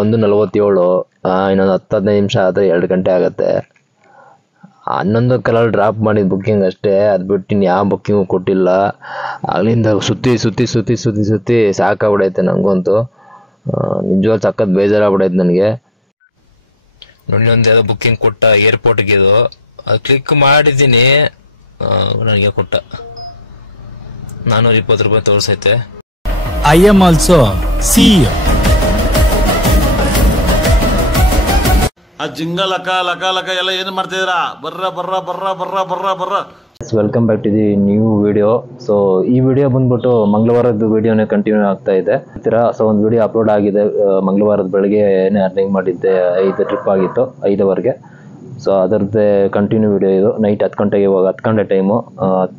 1:47 ಇನ್ನೊಂದು 10-15 ನಿಮಿಷ ಆದರೆ 2 ಗಂಟೆ ಆಗುತ್ತೆ. 11 ಕಾಲಲ್ಲಿ ಡ್ರಾಪ್ ಮಾಡಿದ ಬುಕ್ಕಿಂಗ್ ಅಷ್ಟೇ, ಅದು ಬಿಟ್ಟು ಇನ್ನು ಯಾವ ಬುಕ್ಕಿಂಗು ಕೊಟ್ಟಿಲ್ಲ. ಅಲ್ಲಿಂದ ಸುತ್ತಿ ಸಾಕಾಗ್ಬಿಡೈತೆ ನನಗಂತೂ. ನಿಜವಾಗ್ಲೂ ಸಖತ್ ಬೇಜಾರಾಗ್ಬಿಡೈತೆ ನನಗೆ. ನೋಡಿ, ಒಂದು ಯಾವುದೋ ಬುಕ್ಕಿಂಗ್ ಕೊಟ್ಟ ಏರ್ಪೋರ್ಟ್ಗೆ, ಇದು ಅದು ಕ್ಲಿಕ್ ಮಾಡಿದ್ದೀನಿ, ನನಗೆ ಕೊಟ್ಟ ₹420 ತೋರಿಸೈತೆ. I am also CEO. ಆ ಜಿಂಗ ಲಕ ಲಕ ಲಕ ಎಲ್ಲ ಏನು ಮಾಡ್ತಿದ್ದೀರಾ? ಬರ್ರ. Welcome back to the new video. So ಈ ವಿಡಿಯೋ ಬಂದ್ಬಿಟ್ಟು ಮಂಗಳವಾರದ ವಿಡಿಯೋನೇ ಕಂಟಿನ್ಯೂ ಆಗ್ತಾ ಇದೆ. ಸೊ ಒಂದು ವಿಡಿಯೋ ಅಪ್ಲೋಡ್ ಆಗಿದೆ ಮಂಗಳವಾರದ ಬೆಳಗ್ಗೆ ಅರ್ನಿಂಗ್ ಮಾಡಿದ್ದೆ. 5 ಟ್ರಿಪ್ ಆಗಿತ್ತು, 5 ಸೊ ಅದರದ್ದೇ ಕಂಟಿನ್ಯೂ ವಿಡಿಯೋ ಇದು. ನೈಟ್ 10 ಗಂಟೆಗೆ, ಇವಾಗ 10 ಗಂಟೆ ಟೈಮು,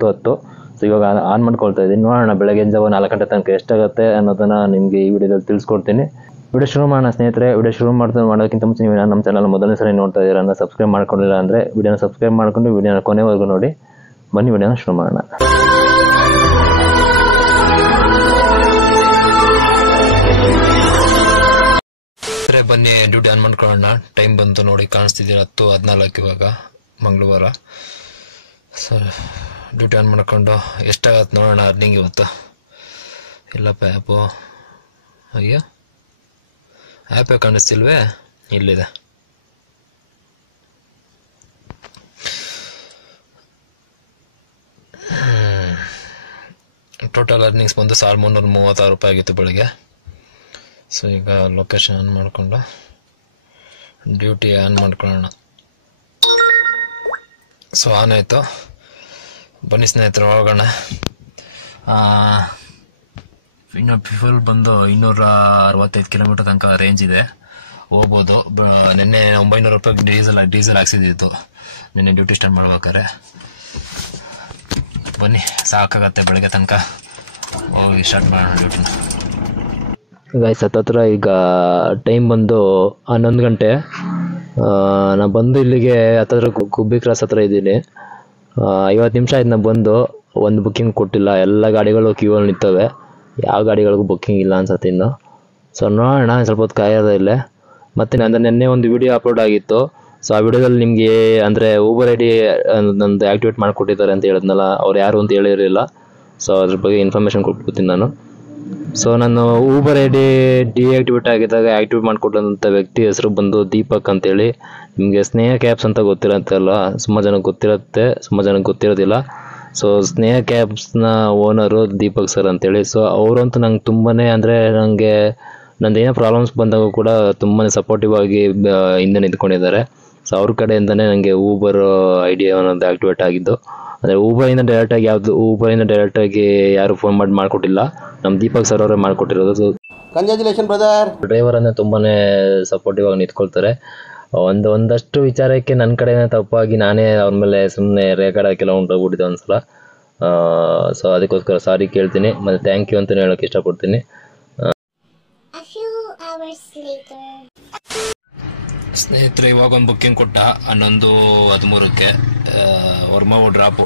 10. ಸೊ ಇವಾಗ ಆನ್ ಮಾಡ್ಕೊಳ್ತಾ ಇದ್ದೀನಿ. ನೋಡೋಣ ಬೆಳಗ್ಗೆ ಜಾವ 4 ಗಂಟೆ ತನಕ ಎಷ್ಟಾಗುತ್ತೆ ಅನ್ನೋದನ್ನು ನಿಮಗೆ ಈ ವಿಡಿಯೋದಲ್ಲಿ ತಿಳಿಸ್ಕೊಡ್ತೀನಿ. ವಿಡಿಯೋ ಶುರು ಮಾಡೋಣ ಸ್ನೇಹಿತರೆ. ವಿಡಿಯೋ ಶುರು ಮಾಡೋದಕ್ಕಿಂತ ಮುಂಚೆ ನೀವು ನಮ್ಮ ಚಾನಲ್ ಮೊದಲನೇ ಸರಿ ನೋಡ್ತಾ ಇದ್ದೀರಾ ಅಂದರೆ ಸಬ್ಸ್ಕ್ರೈಬ್ ಮಾಡ್ಕೊಂಡಿಲ್ಲ ಅಂದರೆ ವಿಡಿಯೋನ ಸಬ್ಸ್ಕ್ರೈಬ್ ಮಾಡ್ಕೊಂಡು ವಿಡಿಯೋನ ಕೊನೆವರೆಗೂ ನೋಡಿ. ಬನ್ನಿ ವಿಡಿಯೋನ ಶುರು ಮಾಡೋಣ. ಬನ್ನಿ ಡ್ಯೂಟಿ ಆನ್ ಮಾಡ್ಕೊಳ್ಳೋಣ. ಟೈಮ್ ಬಂತು ನೋಡಿ, ಕಾಣಿಸ್ತಿದ್ದೀರ 10:14 ಇವಾಗ ಮಂಗಳವಾರ. ಸೊ ಡ್ಯೂಟಿ ಆನ್ ಮಾಡ್ಕೊಂಡು ಎಷ್ಟಾಗತ್ತೆ ನೋಡೋಣ ಅರ್ನಿಂಗ್ ಇವತ್ತು. ಇಲ್ಲಪ್ಪ ಆ್ಯಪು, ಅಯ್ಯೋ ಆ್ಯಪೇ ಕಾಣಿಸ್ತಿಲ್ವೇ? ಇಲ್ಲಿದೆ. ಟೋಟಲ್ ಅರ್ನಿಂಗ್ಸ್ ಬಂದು ₹1,336 ಆಗಿತ್ತು ಬೆಳಗ್ಗೆ. ಸೊ ಈಗ ಲೊಕೇಶನ್ ಆನ್ ಮಾಡಿಕೊಂಡು ಡ್ಯೂಟಿ ಆನ್ ಮಾಡ್ಕೊಳ್ಳೋಣ. ಸೊ ಆನ್ ಆಯಿತು. ಬನ್ನಿ ಸ್ನೇಹಿತರು ಹೋಗೋಣ. ಇನ್ನು ಫ್ಯೂಲ್ ಬಂದು 265 ಕಿಲೋಮೀಟರ್ ತನಕ ರೇಂಜ್ ಇದೆ, ಹೋಗ್ಬೋದು. ನಿನ್ನೆ ₹900 ಡೀಸೆಲ್ ಹಾಕ್ಸಿದ್ದು ನಿನ್ನೆ ಡ್ಯೂಟಿ ಸ್ಟಾರ್ಟ್ ಮಾಡ್ಬೇಕಾರೆ. ಬನ್ನಿ, ಸಾಕಾಗತ್ತೆ ಬೆಳಗ್ಗೆ ತನಕ, ಹೋಗಿ ಸ್ಟಾರ್ಟ್ ಮಾಡೋಣ ಡ್ಯೂಟಿನ. ಗೈಸ್ ಹತ್ತತ್ರ ಈಗ ಟೈಮ್ ಬಂದು 11 ಗಂಟೆ. ನಾನು ಬಂದು ಇಲ್ಲಿಗೆ ಹತ್ತತ್ರ ಗುಬ್ಬಿ ಕ್ರಾಸ್ ಹತ್ರ ಇದ್ದೀನಿ. 50 ನಿಮಿಷ ಆಯ್ತು ನಾನು ಬಂದು. ಒಂದು ಬುಕ್ಕಿಂಗ್ ಕೊಟ್ಟಿಲ್ಲ, ಎಲ್ಲ ಗಾಡಿಗಳು ಕ್ಯೂವಲ್ಲಿ ನಿಂತವೆ. ಯಾವ ಗಾಡಿಗಳಿಗೂ ಬುಕ್ಕಿಂಗ್ ಇಲ್ಲ ಅನ್ಸತ್ತೆ ಇನ್ನು. ಸೊ ನೋಡೋಣ, ಸ್ವಲ್ಪ ಹೊತ್ತು ಕಾಯೋದ ಇಲ್ಲೇ. ಮತ್ತು ನಂದು ನಿನ್ನೆ ಒಂದು ವಿಡಿಯೋ ಅಪ್ಲೋಡ್ ಆಗಿತ್ತು. ಸೊ ಆ ವಿಡಿಯೋದಲ್ಲಿ ನಿಮಗೆ ಅಂದರೆ ಊಬರ್ ID ನಂದು ಆ್ಯಕ್ಟಿವೇಟ್ ಮಾಡಿಕೊಟ್ಟಿದ್ದಾರೆ ಅಂತ ಹೇಳಿದ್ನಲ್ಲ, ಅವ್ರು ಯಾರು ಅಂತ ಹೇಳಿರಲಿಲ್ಲ. ಸೊ ಅದ್ರ ಬಗ್ಗೆ ಇನ್ಫಾರ್ಮೇಷನ್ ಕೊಟ್ಬಿಡ್ತೀನಿ ನಾನು. ಸೊ ನಾನು ಊಬರ್ ID ಡಿಆಕ್ಟಿವೇಟ್ ಆಗಿದ್ದಾಗ ಆ್ಯಕ್ಟಿವೇಟ್ ಮಾಡಿಕೊಟ್ಟಂಥ ವ್ಯಕ್ತಿ ಹೆಸರು ಬಂದು ದೀಪಕ್ ಅಂತೇಳಿ. ನಿಮಗೆ ಸ್ನೇಹ ಕ್ಯಾಬ್ಸ್ ಅಂತ ಗೊತ್ತಿರತ್ತಲ್ಲ, ಸುಮಾರು ಜನಕ್ಕೆ ಗೊತ್ತಿರುತ್ತೆ, ಸುಮಾರು ಜನಕ್ಕೆ ಗೊತ್ತಿರೋದಿಲ್ಲ. ಸೊ ಸ್ನೇಹ ಕ್ಯಾಬ್ಸ್ನ ಓನರು ದೀಪಕ್ ಸರ್ ಅಂತೇಳಿ. ಸೊ ಅವರಂತೂ ನಂಗೆ ತುಂಬಾ ಅಂದರೆ ನನಗೆ ನಂದೇನೋ ಪ್ರಾಬ್ಲಮ್ಸ್ ಬಂದಾಗ ಕೂಡ ತುಂಬಾ ಸಪೋರ್ಟಿವ್ ಆಗಿ ಹಿಂದೆ ನಿಂತ್ಕೊಂಡಿದ್ದಾರೆ. ಸೊ ಅವ್ರ ಕಡೆಯಿಂದನೇ ನನಗೆ ಊಬರ್ ID ಅನ್ನೋದು ಆ್ಯಕ್ಟಿವೇಟ್ ಆಗಿದ್ದು. ಅಂದರೆ ಊಬರಿಂದ ಡೈರೆಕ್ಟಾಗಿ ಯಾರು ಫೋನ್ ಮಾಡಿಕೊಟ್ಟಿಲ್ಲ, ನಮ್ಮ ದೀಪಕ್ ಸರ್ ಅವರೇ ಮಾಡಿಕೊಟ್ಟಿರೋದು. So congratulation brother. ಡ್ರೈವರ್ ಅಂದರೆ ತುಂಬಾ ಸಪೋರ್ಟಿವ್ ಆಗಿ ನಿಂತ್ಕೊಳ್ತಾರೆ. ಒಂದಷ್ಟು ವಿಚಾರಕ್ಕೆ ನನ್ನ ಕಡೆನೇ ತಪ್ಪಾಗಿ ನಾನೇ ಅವ್ರ ಮೇಲೆ ಸುಮ್ಮನೆ ರೇಖಾಡ ಕೆಲವು ಹೋಗ್ಬಿಟ್ಟಿದ್ದೆ ಒಂದ್ಸಲ. ಸೊ ಅದಕ್ಕೋಸ್ಕರ ಸಾರಿ ಕೇಳ್ತೀನಿ, ಮತ್ತು ಥ್ಯಾಂಕ್ ಯು ಅಂತಲೇ ಹೇಳೋಕ್ಕೆ ಇಷ್ಟಪಡ್ತೀನಿ. ಸ್ನೇಹಿತರೆ, ಇವಾಗ ಒಂದು ಬುಕ್ಕಿಂಗ್ ಕೊಟ್ಟ 11:13ಕ್ಕೆ ವರ್ಮಾವು ಡ್ರಾಪು.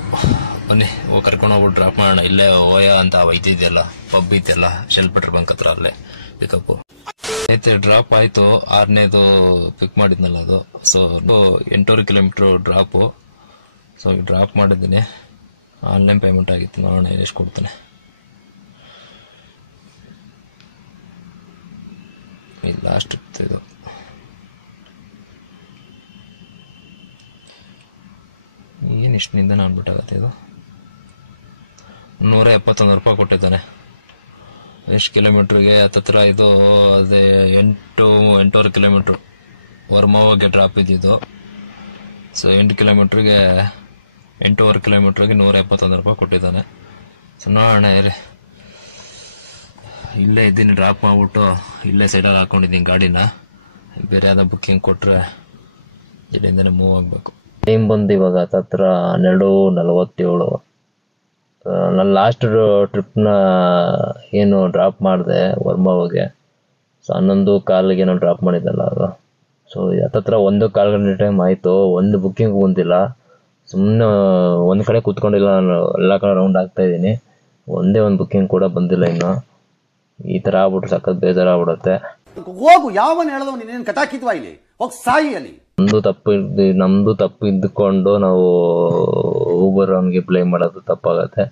ಬನ್ನಿ ಹೋಗಿ ಕರ್ಕೊಂಡು ಹೋಗ್ಬಿಟ್ಟು ಡ್ರಾಪ್ ಮಾಡೋಣ. ಇಲ್ಲೇ ಓಯ ಅಂತ ಇದೆಯಲ್ಲ, ಪಬ್ ಇದೆಯಲ್ಲ, ಶೆಲ್ ಪೆಟ್ರೋಲ್ ಬಂಕ್ ಹತ್ರ, ಅಲ್ಲೇ ಪಿಕಪ್ಪು. ಸ್ನೇಹಿತರೆ ಡ್ರಾಪ್ ಆಯಿತು, 6ನೇದು ಪಿಕ್ ಮಾಡಿದ್ನಲ್ಲ ಅದು. So 800 kilometre drop. So drop ಮಾಡಿದ್ದೀನಿ, ಆನ್ಲೈನ್ ಪೇಮೆಂಟ್ ಆಗಿತ್ತು. ನೋಡೋಣ ಎಷ್ಟು ಕೊಡ್ತಾನೆ. ಇದು ಲಾಸ್ಟ್ ಇದು. ಏನು ಇಷ್ಟು ನಿಂದನೆ ಅಂದ್ಬಿಟ್ಟಾಗತ್ತೆ ಇದು. ₹171 ಕೊಟ್ಟಿದ್ದಾನೆ. ಎಷ್ಟು ಕಿಲೋಮೀಟ್ರಿಗೆ? ಹತ್ತತ್ರ ಇದು ಅದೇ 8-8.5 ಕಿಲೋಮೀಟ್ರು ವರ್ಮಾವಾಗೆ ಡ್ರಾಪ್ ಇದ್ದಿದ್ದು. ಸೊ 8 ಕಿಲೋಮೀಟ್ರಿಗೆ 8.5 ಕಿಲೋಮೀಟ್ರಿಗೆ ₹171 ಕೊಟ್ಟಿದ್ದಾನೆ. ಸೊ ನೋಡೋಣ ಇರಿ. ಇಲ್ಲೇ ಇದ್ದೀನಿ, ಡ್ರಾಪ್ ಮಾಡಿಬಿಟ್ಟು ಇಲ್ಲೇ ಸೈಡಲ್ಲಿ ಹಾಕ್ಕೊಂಡಿದ್ದೀನಿ ಗಾಡಿನ. ಬೇರೆ ಯಾವುದೋ ಬುಕ್ಕಿಂಗ್ ಕೊಟ್ಟರೆ ಇಲ್ಲಿಂದನೇ ಮೂವ್ ಆಗಬೇಕು. ಟೈಮ್ ಬಂದು ಇವಾಗ ಹತ್ತತ್ರ 12:47. ನಾನು ಲಾಸ್ಟ್ ಟ್ರಿಪ್ನ ಏನು ಡ್ರಾಪ್ ಮಾಡಿದೆ ವರ್ಮಾವಾಗೆ. ಸೊ 11:15 ಏನೋ ಡ್ರಾಪ್ ಮಾಡಿದ್ದಲ್ಲ ಅದು. ಸೊ ಹತ್ತತ್ರ 1:15 ಗಂಟೆ ಟೈಮ್ ಆಯಿತು, ಒಂದು ಬುಕ್ಕಿಂಗ್ ಬಂದಿಲ್ಲ. ಸುಮ್ಮನೆ ಒಂದು ಕಡೆ ಕೂತ್ಕೊಂಡಿಲ್ಲ, ನಾನು ಎಲ್ಲ ಕಡೆ ರೌಂಡ್ ಆಗ್ತಾಯಿದ್ದೀನಿ. ಒಂದೇ ಒಂದು ಬುಕ್ಕಿಂಗ್ ಕೂಡ ಬಂದಿಲ್ಲ ಇನ್ನು. ಈ ಥರ ಆಗ್ಬಿಟ್ರೆ ಸಖತ್ ಬೇಜಾರಾಗ್ಬಿಡುತ್ತೆ. ಹೋಗು, ಯಾವನ್ ಹೇಳದವ್ ನೀನೇನು ಕಟಾಕಿದ್ವಾ ಇಲ್ಲಿ, ಹೋಗಿ ಸಾಯಿ ಅಲ್ಲಿ. ನಮ್ದು ತಪ್ಪು ಇದ್ದುಕೊಂಡು ನಾವು ಊಬರ್ ಅವನಿಗೆ ಪ್ಲೇ ಮಾಡೋದು ತಪ್ಪಾಗತ್ತೆ.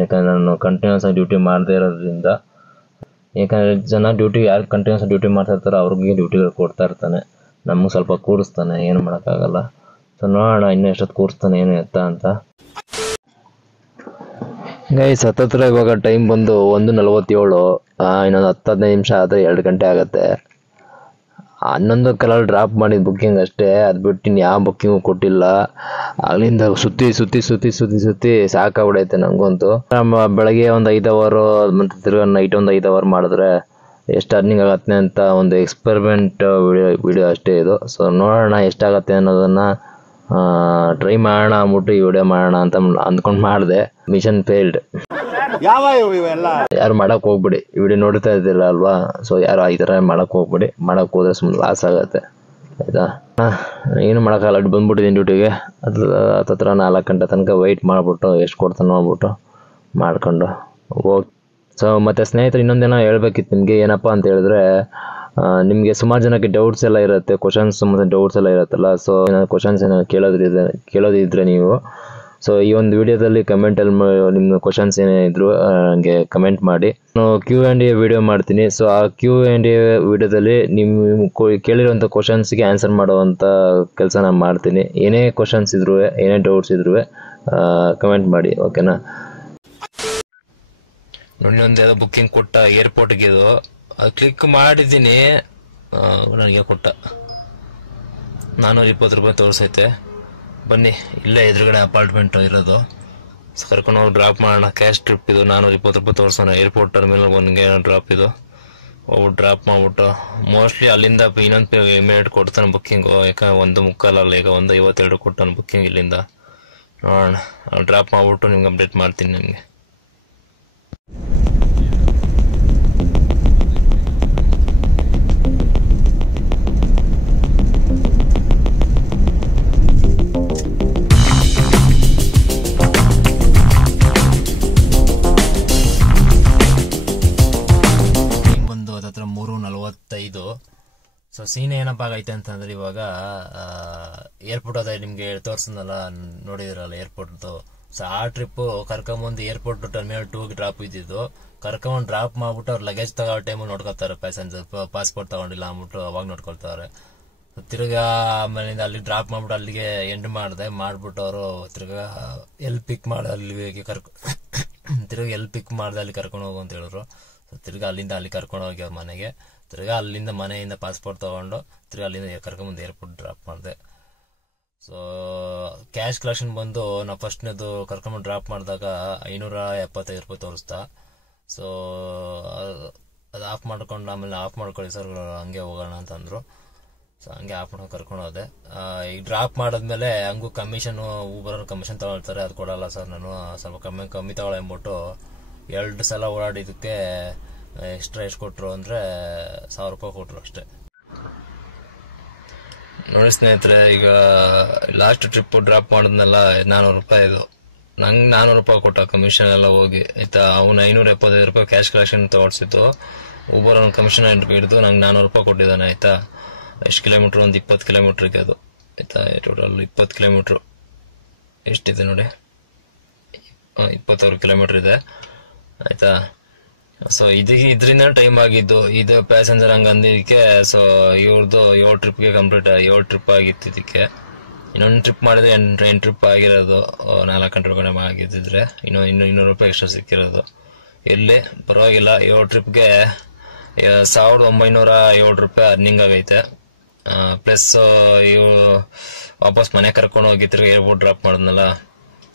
ಯಾಕಂದ್ರೆ ನಾನು ಕಂಟಿನ್ಯೂಸ್ ಆಗಿ ಡ್ಯೂಟಿ ಮಾಡದೇ ಇರೋದ್ರಿಂದ, ಯಾಕಂದರೆ ಜನ ಯಾರು ಕಂಟಿನ್ಯೂಸ್ ಡ್ಯೂಟಿ ಮಾಡ್ತಾ ಇರ್ತಾರೋ ಅವ್ರಿಗೆ ಡ್ಯೂಟಿಗಳು ಕೊಡ್ತಾ ಇರ್ತಾನೆ, ನಮಗೆ ಸ್ವಲ್ಪ ಕೂರಿಸ್ತಾನೆ, ಏನು ಮಾಡೋಕ್ಕಾಗಲ್ಲ. ಸೊ ನೋಡೋಣ ಇನ್ನೂ ಎಷ್ಟೊತ್ತು ಕೂರಿಸ್ತಾನೆ ಏನು ಎತ್ತ ಅಂತ. ಗೈಸ್ ಹತ್ತತ್ರ ಇವಾಗ ಟೈಮ್ ಬಂದು 1:47, ಇನ್ನೊಂದು 10-15 ನಿಮಿಷ ಆದರೆ 2 ಗಂಟೆ ಆಗುತ್ತೆ. 11 ಕಾಲಲ್ಲಿ ಡ್ರಾಪ್ ಮಾಡಿದ ಬುಕ್ಕಿಂಗ್ ಅಷ್ಟೇ, ಅದು ಬಿಟ್ಟು ಇನ್ನು ಯಾವ ಬುಕ್ಕಿಂಗು ಕೊಟ್ಟಿಲ್ಲ. ಅಲ್ಲಿಂದ ಸುತ್ತಿ ಸಾಕಾಗ್ಬಿಡೈತೆ ನನಗಂತೂ. ಬೆಳಗ್ಗೆ ಒಂದು 5 ಅವರ್ ಮತ್ತು ತಿರ್ಗಾ ನೈಟ್ ಒಂದು 5 ಅವರ್ ಮಾಡಿದ್ರೆ ಎಷ್ಟು ಅರ್ನಿಂಗ್ ಆಗತ್ತೆ ಅಂತ ಒಂದು ಎಕ್ಸ್ಪೆರಿಮೆಂಟ್ ವಿಡಿಯೋ ಅಷ್ಟೇ ಇದು. ಸೊ ನೋಡೋಣ ಎಷ್ಟಾಗತ್ತೆ ಅನ್ನೋದನ್ನು ಟ್ರೈ ಮಾಡೋಣ ಅಂದ್ಬಿಟ್ಟು ಈ ವಿಡಿಯೋ ಮಾಡೋಣ ಅಂತ ಅಂದ್ಕೊಂಡು ಮಾಡಿದೆ. Mission failed. ಯಾರು ಮಾಡಕ್ಕೆ ಹೋಗ್ಬಿಡಿ, ಈ ವಿಡಿಯೋ ನೋಡ್ತಾ ಇದ್ದಿಲ್ಲ ಅಲ್ವಾ. ಸೊ ಯಾರು ಈ ಥರ ಮಾಡಕ್ಕೆ ಹೋಗ್ಬಿಡಿ, ಮಾಡಕ್ಕೆ ಹೋದ್ರೆ ಸುಮ್ಮನೆ ಲಾಸ್ ಆಗುತ್ತೆ, ಆಯಿತಾ. ಏನು ಮಾಡೋಕ್ಕಾಗಲ್ಲ, ಬಂದ್ಬಿಟ್ಟಿದ್ದೀನಿ ಡ್ಯೂಟಿಗೆ. ಹತ್ತತ್ರ 4 ಗಂಟೆ ತನಕ ವೆಯ್ಟ್ ಮಾಡಿಬಿಟ್ಟು ಎಷ್ಟು ಕೊಡ್ತಾನೆ ನೋಡ್ಬಿಟ್ಟು ಮಾಡ್ಕೊಂಡು ಹೋಗಿ. ಸೊ ಮತ್ತು ಸ್ನೇಹಿತರೆ ಇನ್ನೊಂದೇನೋ ಹೇಳ್ಬೇಕಿತ್ತು ನಿಮಗೆ. ಏನಪ್ಪ ಅಂತ ಹೇಳಿದ್ರೆ, ನಿಮಗೆ ಸುಮಾರು ಜನಕ್ಕೆ ಡೌಟ್ಸ್ ಎಲ್ಲ ಇರುತ್ತೆ, ಕ್ವಶನ್ಸ್ ಮತ್ತು ಡೌಟ್ಸ್ ಎಲ್ಲ ಇರುತ್ತಲ್ಲ. ಸೊ ಕ್ವಶನ್ಸ್ ಏನೋ ಕೇಳೋದಿದ್ರೆ ನೀವು ಸೊ ಈ ಒಂದು ವಿಡಿಯೋದಲ್ಲಿ ಕಮೆಂಟಲ್ಲಿ ನಿಮ್ಮ ಕ್ವಶನ್ಸ್ ಏನೇ ಇದ್ದರೂ ನನಗೆ ಕಮೆಂಟ್ ಮಾಡಿ. ನಾನು Q&A ವಿಡಿಯೋ ಮಾಡ್ತೀನಿ. ಸೊ ಆ Q&A ವಿಡಿಯೋದಲ್ಲಿ ನಿಮ್ಮ ಕೇಳಿರೋಂಥ ಕ್ವಶನ್ಸ್ಗೆ ಆನ್ಸರ್ ಮಾಡುವಂಥ ಕೆಲಸ ನಾನು ಮಾಡ್ತೀನಿ. ಏನೇ ಕ್ವಶನ್ಸ್ ಇದ್ರೂ, ಏನೇ ಡೌಟ್ಸ್ ಇದ್ರೂ ಕಮೆಂಟ್ ಮಾಡಿ, ಓಕೆನಾ. ನೋಡಿ, ಒಂದು ಯಾವುದೋ ಬುಕ್ಕಿಂಗ್ ಕೊಟ್ಟ ಏರ್ಪೋರ್ಟ್ಗೆ, ಇದು ಅದು ಕ್ಲಿಕ್ ಮಾಡಿದ್ದೀನಿ, ನನಗೆ ಕೊಟ್ಟ 420 ರೂಪಾಯಿ ತೋರಿಸೈತೆ. ಬನ್ನಿ, ಇಲ್ಲೇ ಎದುರುಗಡೆ ಅಪಾರ್ಟ್ಮೆಂಟ್ ಇರೋದು. ಕರ್ಕೊಂಡು ಹೋಗಿ ಡ್ರಾಪ್ ಮಾಡೋಣ. ಕ್ಯಾಶ್ ಟ್ರಿಪ್ ಇದು, 420 ರೂಪಾಯಿ ತೋರಿಸೋಣ. ಏರ್ಪೋರ್ಟ್ ಟರ್ಮಿನಲ್ 1ಗೆ ಡ್ರಾಪ್ ಇದು. ಹೋಗ್ಬಿಟ್ಟು ಡ್ರಾಪ್ ಮಾಡ್ಬಿಟ್ಟು ಮೋಸ್ಟ್ಲಿ ಅಲ್ಲಿಂದ ಇನ್ನೊಂದು ಇಮಿಡಿಯೇಟ್ ಕೊಡ್ತಾನೆ ಬುಕ್ಕಿಂಗು. ಯಾಕಂದ್ರೆ 1:45 ಈಗ 1:52 ಕೊಟ್ಟಾನೆ ಬುಕ್ಕಿಂಗ್ ಇಲ್ಲಿಂದ. ನೋಡೋಣ, ಡ್ರಾಪ್ ಮಾಡ್ಬಿಟ್ಟು ನಿಮ್ಗೆ ಅಪ್ಡೇಟ್ ಮಾಡ್ತೀನಿ ನಿಮಗೆ. ಸೊ ಸೀನ್ ಏನಪ್ಪ ಆಗೈತೆ ಅಂತಂದ್ರೆ, ಇವಾಗ ಏರ್ಪೋರ್ಟ್ ಅದ ನಿಮಗೆ ತೋರಿಸಿದ್ನಲ್ಲ, ನೋಡಿದಿರಲ್ಲ ಏರ್ಪೋರ್ಟ್ದು. ಸೊ ಆ ಟ್ರಿಪ್ಪು ಕರ್ಕೊಂಬಂದು ಏರ್ಪೋರ್ಟ್ ಟರ್ಮಿನಲ್ 2ಗೆ ಡ್ರಾಪ್ ಇದ್ದಿದ್ದು. ಕರ್ಕೊಂಬಂದು ಡ್ರಾಪ್ ಮಾಡ್ಬಿಟ್ಟು ಅವ್ರು ಲಗೇಜ್ ತಗೋ ಟೈಮು ನೋಡ್ಕೊತಾರೆ, ಪ್ಯಾಸೆಂಜರ್ ಪಾಸ್ಪೋರ್ಟ್ ತಗೊಂಡಿಲ್ಲ ಅಂದ್ಬಿಟ್ಟು ಅವಾಗ ನೋಡ್ಕೊಳ್ತಾರೆ. ತಿರ್ಗಾ ಆಮೇಲಿಂದ ಅಲ್ಲಿ ಡ್ರಾಪ್ ಮಾಡ್ಬಿಟ್ಟು ಅಲ್ಲಿಗೆ ಎಂಡ್ ಮಾಡ್ಬಿಟ್ಟು ಅವರು ತಿರ್ಗಾ ಎಲ್ಲಿ ಪಿಕ್ ಮಾಡಿ ಅಲ್ಲಿಗೆ ತಿರ್ಗಿ ಎಲ್ಲಿ ಪಿಕ್ ಮಾಡಿದೆ ಅಲ್ಲಿ ಕರ್ಕೊಂಡು ಹೋಗು ಅಂತ ಹೇಳಿದ್ರು. ತಿರ್ಗಾ ಅಲ್ಲಿಂದ ಅಲ್ಲಿ ಕರ್ಕೊಂಡು ಹೋಗಿ ಅವ್ರ ಮನೆಗೆ. ತಿರ್ಗಾ ಅಲ್ಲಿಂದ ಮನೆಯಿಂದ ಪಾಸ್ಪೋರ್ಟ್ ತೊಗೊಂಡು ತಿರ್ಗಾ ಅಲ್ಲಿಂದ ಕರ್ಕೊಂಬಂದು ಏರ್ಪೋರ್ಟ್ ಡ್ರಾಪ್ ಮಾಡಿದೆ. ಸೊ ಕ್ಯಾಶ್ ಕಲೆಕ್ಷನ್ ಬಂದು ನಾವು ಫಸ್ಟ್ನೇದು ಕರ್ಕೊಂಬಂದು ಡ್ರಾಪ್ ಮಾಡಿದಾಗ 575 ರೂಪಾಯಿ ತೋರಿಸ್ತಾ. ಸೊ ಅದು ಆಫ್ ಮಾಡ್ಕೊಂಡು ಆಮೇಲೆ ಆಫ್ ಮಾಡ್ಕೊಳ್ಳಿ ಸರ್ ಹಂಗೆ ಹೋಗೋಣ ಅಂತಂದರು. ಸೊ ಹಂಗೆ ಆಫ್ ಮಾಡ್ಕೊಂಡು ಕರ್ಕೊಂಡು ಹೋದೆ. ಈಗ ಡ್ರಾಪ್ ಮಾಡಿದ್ಮೇಲೆ ಹಂಗೂ ಕಮಿಷನು ಊಬರ್ ಕಮಿಷನ್ ತಗೊಳ್ತಾರೆ, ಅದು ಕೊಡಲ್ಲ ಸರ್ ನಾನು ಸ್ವಲ್ಪ ಕಮ್ಮಿ ತಗೊಳ್ಳಿ ಅಂದ್ಬಿಟ್ಟು 2 ಸಲ ಓಡಾಡಿದ್ದಕ್ಕೆ ಎಕ್ಸ್ಟ್ರಾ ಎಷ್ಟು ಕೊಟ್ಟರು ಅಂದರೆ 1000 ರೂಪಾಯಿ ಕೊಟ್ಟರು ಅಷ್ಟೇ. ನೋಡಿ ಸ್ನೇಹಿತರೆ, ಈಗ ಲಾಸ್ಟ್ ಟ್ರಿಪ್ ಡ್ರಾಪ್ ಮಾಡಿದ್ನಲ್ಲ 400 ರೂಪಾಯಿ ಇದು. ನಂಗೆ 400 ರೂಪಾಯಿ ಕೊಟ್ಟ ಕಮಿಷನ್ ಎಲ್ಲ ಹೋಗಿ, ಆಯ್ತಾ. ಅವ್ನು 575 ರೂಪಾಯಿ ಕ್ಯಾಶ್ ಕಲೆಕ್ಷನ್ ತಗೊಳ್ಸಿದ್ದು. ಊಬರ್ ಅವ್ನು ಕಮಿಷನ್ ಹಿಡಿದು ನಂಗೆ 400 ರೂಪಾಯಿ ಕೊಟ್ಟಿದ್ದಾನೆ, ಆಯ್ತಾ. ಎಷ್ಟು ಕಿಲೋಮೀಟ್ರ್? ಒಂದು 20 ಕಿಲೋಮೀಟ್ರಿಗೆ ಅದು, ಆಯ್ತಾ. ಟೋಟಲ್ 20 ಕಿಲೋಮೀಟ್ರು ಎಷ್ಟಿದೆ ನೋಡಿ, 26 ಕಿಲೋಮೀಟ್ರ್ ಇದೆ, ಆಯ್ತಾ. ಸೊ ಇದರಿಂದ ಟೈಮ್ ಆಗಿದ್ದು, ಇದು ಪ್ಯಾಸೆಂಜರ್ ಹಂಗೆ ಅಂದಿದ್ದಕ್ಕೆ. ಸೊ ಇವ್ರದ್ದು 7 ಟ್ರಿಪ್ಗೆ ಕಂಪ್ಲೀಟ್ 7 ಟ್ರಿಪ್ ಆಗಿತ್ತು ಇದಕ್ಕೆ. ಇನ್ನೊಂದು ಟ್ರಿಪ್ ಮಾಡಿದ್ರೆ 8 ಟ್ರಿಪ್ ಆಗಿರೋದು. 4 ಗಂಟೆ ಒಳಗಡೆ ಆಗಿದ್ದಿದ್ರೆ ಇನ್ನೂ 200 ರೂಪಾಯಿ ಎಕ್ಸ್ಟ್ರಾ ಸಿಕ್ಕಿರೋದು. ಇಲ್ಲಿ ಪರವಾಗಿಲ್ಲ, 7 ಟ್ರಿಪ್ಗೆ 1907 ರೂಪಾಯಿ ಅರ್ನಿಂಗ್ ಆಗೈತೆ. ಪ್ಲಸ್ ಇವು ವಾಪಸ್ ಮನೆ ಕರ್ಕೊಂಡು ಹೋಗಿ ತಿರ್ಗಿ ಏರ್ಪೋರ್ಟ್ ಡ್ರಾಪ್ ಮಾಡಿದ್ನಲ್ಲ,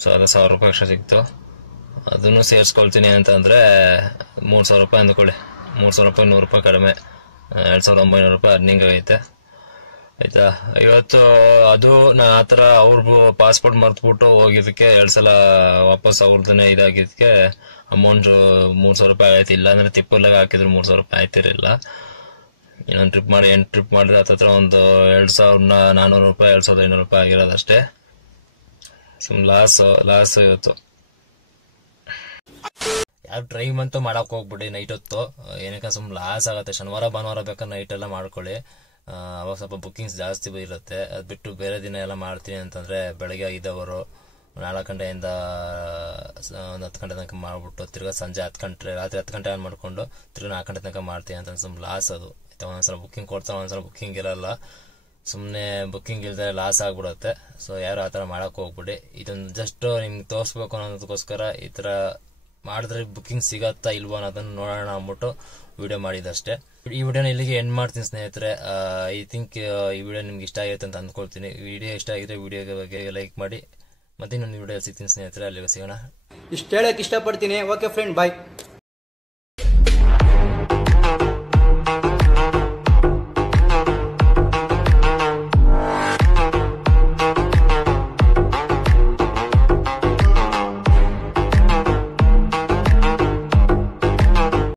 ಸೊ ಅದು 1000 ರೂಪಾಯಿ ಎಕ್ಸ್ಟ್ರಾ ಸಿಕ್ತು. ಅದನ್ನು ಸೇರಿಸ್ಕೊಳ್ತೀನಿ ಅಂತಂದರೆ 3000 ರೂಪಾಯಿ ಅಂದ್ಕೊಳ್ಳಿ. 3000 ರೂಪಾಯಿ 100 ರೂಪಾಯಿ ಕಡಿಮೆ, 2900 ರೂಪಾಯಿ ಅರ್ನಿಂಗ್ ಆಗೈತೆ, ಆಯಿತಾ. ಇವತ್ತು ಅದು ನಾನು ಆ ಥರ ಅವ್ರದ್ದು ಪಾಸ್ಪೋರ್ಟ್ ಮರ್ತ್ಬಿಟ್ಟು ಹೋಗಿದ್ದಕ್ಕೆ 2 ಸಲ ವಾಪಸ್ ಅವ್ರದ್ದನ್ನೇ ಇದಾಗಿದ್ದಕ್ಕೆ ಅಮೌಂಟು 3000 ರೂಪಾಯಿ ಆಗೈತೆ. ಇಲ್ಲಾಂದರೆ ತಿಪ್ಪಲ್ಲಾಗ ಹಾಕಿದ್ರು 3000 ರೂಪಾಯಿ ಆಯ್ತಿರಲಿಲ್ಲ. ಇನ್ನೊಂದು ಟ್ರಿಪ್ ಮಾಡಿ 8 ಟ್ರಿಪ್ ಮಾಡಿದ್ರೆ ಹತ್ತತ್ರ ಒಂದು 2400 ರೂಪಾಯಿ 2500 ರೂಪಾಯಿ ಆಗಿರೋದಷ್ಟೇ. ಲಾಸ್ ಇವತ್ತು. ಯಾರು ಡ್ರೈವ್ ಅಂತೂ ಮಾಡಕ್ ಹೋಗ್ಬಿಡಿ ನೈಟ್ ಹೊತ್ತು, ಏನಕ್ಕೆ ಸುಮ್ಮನೆ ಲಾಸ್ ಆಗುತ್ತೆ. ಶನಿವಾರ ಭಾನುವಾರ ಬೇಕಾದ್ರೆ ನೈಟ್ ಎಲ್ಲ ಮಾಡ್ಕೊಳ್ಳಿ, ಅವಾಗ ಸ್ವಲ್ಪ ಬುಕ್ಕಿಂಗ್ಸ್ ಜಾಸ್ತಿ ಇರುತ್ತೆ. ಅದು ಬಿಟ್ಟು ಬೇರೆ ದಿನ ಎಲ್ಲ ಮಾಡ್ತೀನಿ ಅಂತಂದರೆ ಬೆಳಗ್ಗೆ 5 ಅವರು 4 ಗಂಟೆಯಿಂದ ಒಂದು 10 ಗಂಟೆ ತನಕ ಮಾಡಿಬಿಟ್ಟು ತಿರ್ಗಾ ಸಂಜೆ 10 ಗಂಟೆ ರಾತ್ರಿ 10 ಗಂಟೆ ಮಾಡಿಕೊಂಡು ತಿರ್ಗಾ 4 ಗಂಟೆ ತನಕ ಮಾಡ್ತೀನಿ ಅಂತ ಸುಮ್ಮನೆ ಲಾಸ್ ಅದು. ಒಂದೊಂದ್ಸಲ ಬುಕ್ಕಿಂಗ್ ಕೊಡ್ತಾರೆ, ಒಂದೊಂದ್ಸಲ ಬುಕ್ಕಿಂಗ್ ಇರಲ್ಲ. ಸುಮ್ಮನೆ ಬುಕ್ಕಿಂಗ್ ಇಲ್ಲದೆ ಲಾಸ್ ಆಗ್ಬಿಡುತ್ತೆ. ಸೊ ಯಾರು ಆ ಥರ ಮಾಡೋಕ್ಕೆ ಹೋಗ್ಬಿಡಿ. ಇದೊಂದು ಜಸ್ಟ್ ನಿಮ್ಗೆ ತೋರಿಸ್ಬೇಕು ಅನ್ನೋದಕ್ಕೋಸ್ಕರ ಈ ಥರ ಮಾಡಿದ್ರೆ ಬುಕ್ಕಿಂಗ್ ಸಿಗತ್ತಾ ಇಲ್ವಾ ಅನ್ನೋದನ್ನು ನೋಡೋಣ ಅಂದ್ಬಿಟ್ಟು ವಿಡಿಯೋ ಮಾಡಿದಷ್ಟೇ. ಈ ವಿಡಿಯೋನ ಇಲ್ಲಿಗೆ ಎಂಡ್ ಮಾಡ್ತೀನಿ ಸ್ನೇಹಿತರೆ. ಐ ಥಿಂಕ್ ಈ ವಿಡಿಯೋ ನಿಮ್ಗೆ ಇಷ್ಟ ಆಗುತ್ತೆ ಅಂತ ಅಂದ್ಕೊಳ್ತೀನಿ. ವಿಡಿಯೋ ಇಷ್ಟ ಆಗಿದ್ರೆ ವಿಡಿಯೋಗೆ ಲೈಕ್ ಮಾಡಿ. ಮತ್ತೆ ಇನ್ನೊಂದು ವಿಡಿಯೋ ಸಿಗ್ತೀನಿ ಸ್ನೇಹಿತರೆ, ಅಲ್ಲಿಗೆ ಸಿಗೋಣ. ಇಷ್ಟು ಹೇಳಕ್ಕೆ ಇಷ್ಟಪಡ್ತೀನಿ. ಓಕೆ ಫ್ರೆಂಡ್, ಬಾಯ್.